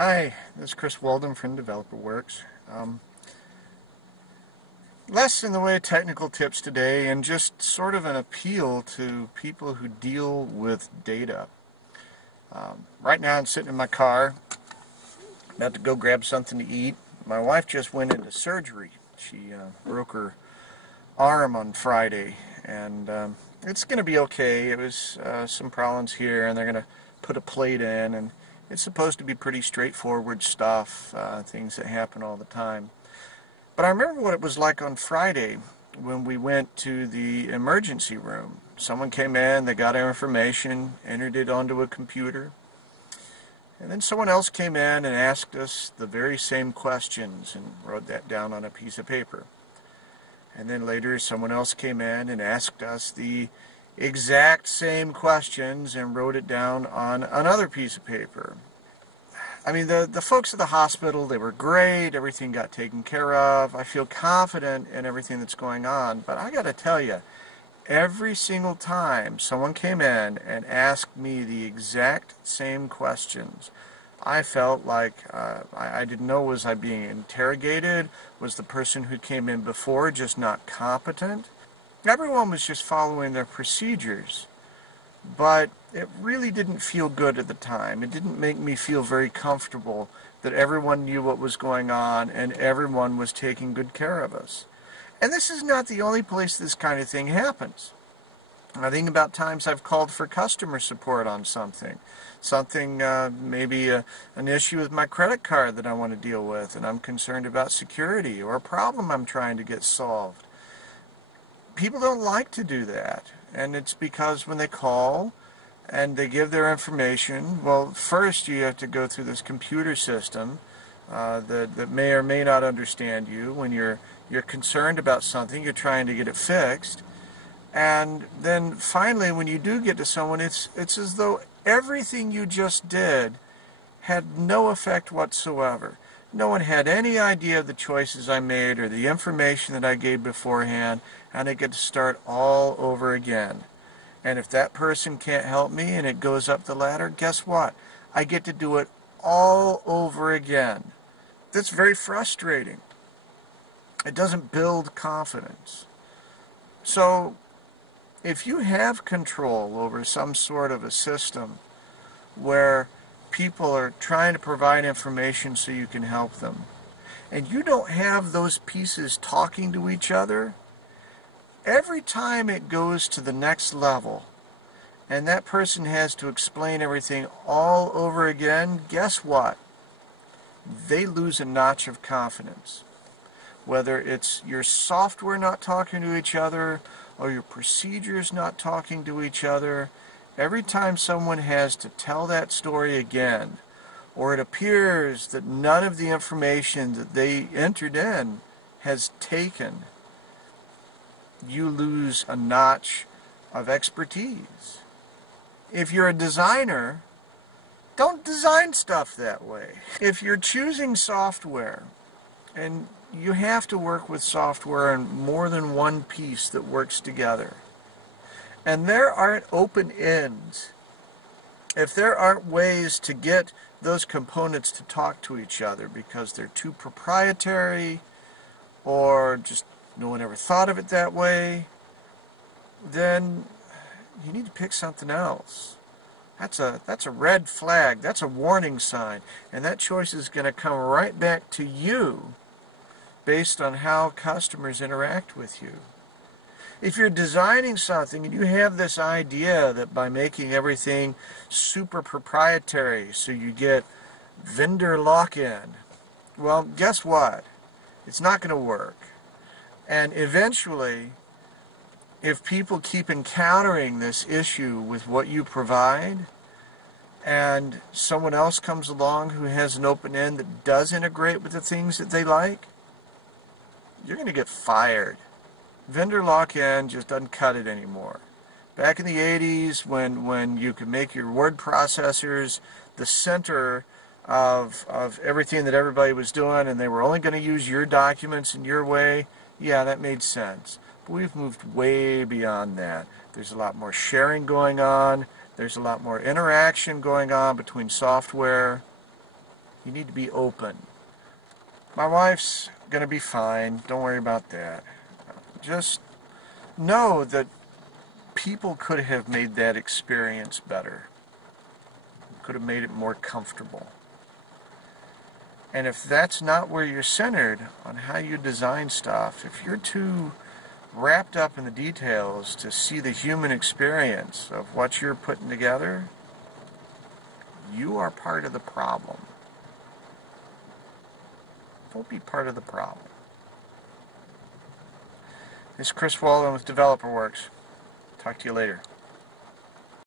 Hi, this is Chris Walden from DeveloperWorks. Less in the way of technical tips today and just sort of an appeal to people who deal with data. Right now I'm sitting in my car, about to go grab something to eat. My wife just went into surgery. She broke her arm on Friday, and it's going to be okay. It was some problems here, and they're going to put a plate in, and it's supposed to be pretty straightforward stuff, things that happen all the time. But I remember what it was like on Friday when we went to the emergency room. Someone came in, they got our information, entered it onto a computer, and then someone else came in and asked us the very same questions and wrote that down on a piece of paper. And then later someone else came in and asked us the exact same questions and wrote it down on another piece of paper. I mean, the folks at the hospital, they were great, everything got taken care of. I feel confident in everything that's going on, but I got to tell you, every single time someone came in and asked me the exact same questions, I felt like I didn't know, was I being interrogated? Was the person who came in before just not competent? Everyone was just following their procedures, but it really didn't feel good at the time. It didn't make me feel very comfortable that everyone knew what was going on and everyone was taking good care of us. And this is not the only place this kind of thing happens. I think about times I've called for customer support on something. Maybe an issue with my credit card that I want to deal with, and I'm concerned about security, or a problem I'm trying to get solved. People don't like to do that, and it's because when they call and they give their information, well, first you have to go through this computer system that may or may not understand you. When you're concerned about something, you're trying to get it fixed. And then finally, when you do get to someone, it's as though everything you just did had no effect whatsoever. No one had any idea of the choices I made or the information that I gave beforehand, and I get to start all over again. And if that person can't help me and it goes up the ladder, guess what? I get to do it all over again. That's very frustrating. It doesn't build confidence. So, if you have control over some sort of a system where people are trying to provide information so you can help them, and you don't have those pieces talking to each other, every time it goes to the next level and that person has to explain everything all over again, guess what? They lose a notch of confidence. Whether it's your software not talking to each other or your procedures not talking to each other, every time someone has to tell that story again, or it appears that none of the information that they entered in has taken, you lose a notch of expertise. If you're a designer, don't design stuff that way. If you're choosing software, and you have to work with software in more than one piece that works together, and there aren't open ends, if there aren't ways to get those components to talk to each other because they're too proprietary or just no one ever thought of it that way, then you need to pick something else. That's a red flag. That's a warning sign. And that choice is going to come right back to you based on how customers interact with you. If you're designing something and you have this idea that by making everything super proprietary so you get vendor lock-in, well, guess what? It's not going to work. And eventually, if people keep encountering this issue with what you provide, and someone else comes along who has an open end that does integrate with the things that they like, you're going to get fired. Vendor lock-in just doesn't cut it anymore. Back in the 80s, when you could make your word processors the center of everything that everybody was doing, and they were only going to use your documents in your way, yeah, that made sense. But we've moved way beyond that. There's a lot more sharing going on. There's a lot more interaction going on between software. You need to be open. My wife's going to be fine. Don't worry about that. Just know that people could have made that experience better. Could have made it more comfortable. And if that's not where you're centered on how you design stuff, if you're too wrapped up in the details to see the human experience of what you're putting together, you are part of the problem. Don't be part of the problem. This is Chris Wallen with DeveloperWorks. Talk to you later.